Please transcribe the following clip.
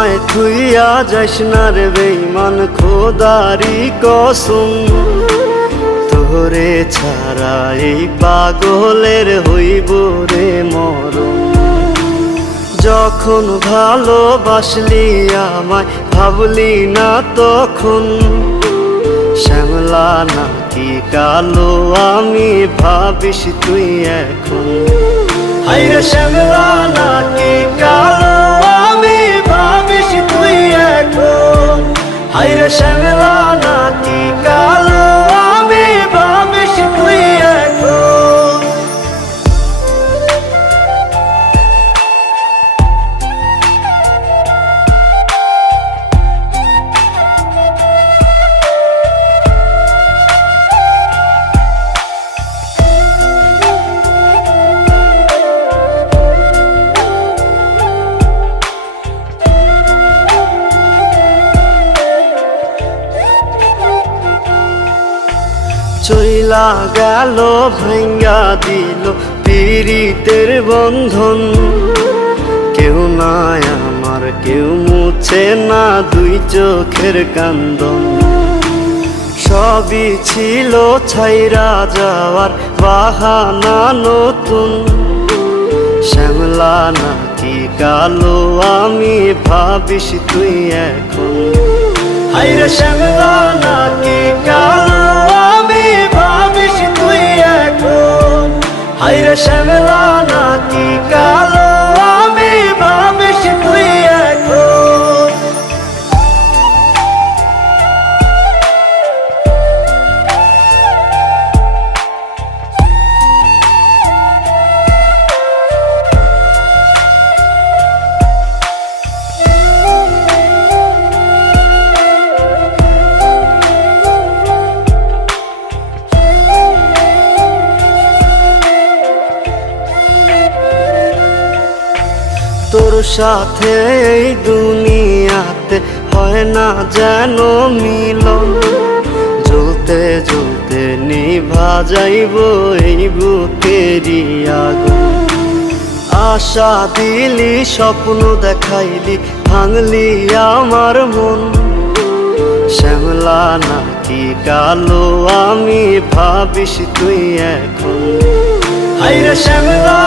আমায় থুইয়া যাস না রে বেঈমান, খোদারি কসম। তোরে ছাড়া এই পাগলের হইব রে মরণ। যখন ভালোবাসলি আমায় ভাবলি না তখন, শ্যামলা নাকি কালো আমি ভাবিস তুই এখন। হায়রে শ্যামলা নাকি কালো আমি ভাবিস তুই এখন। হায়রে শ্যামলা নাকি কালো আমি ভাবিস তুই এখন। চইলা গেল ভাঙ্গা দিল পীড়িতের বন্ধন। কেউ নাই আমার কেউ মুছে না দুই চোখের কান্দন। সবই ছিল ছাইরা যাওয়ার বাহানা নতুন। শ্যামলা নাকি কালো আমি ভাবিস তুই এখন। হায়রে শ্যামলা নাকি কালো আমি ভাবিস তুই এখন। হায়রে শ্যামলা নাকি কালো আমি ভাবিস তুই এখন। তোর সাথে এই দুনিয়াতে হয় না যেন মিলন। জ্বলতে জ্বলতে নিভা যাইব এই বুকেরই আগুন। আশা দিলি স্বপ্ন দেখাইলি ভাঙলি আমার মন। শ্যামলা নাকি কালো আমি ভাবিস তুই এখন। হায়রে শ্যামলা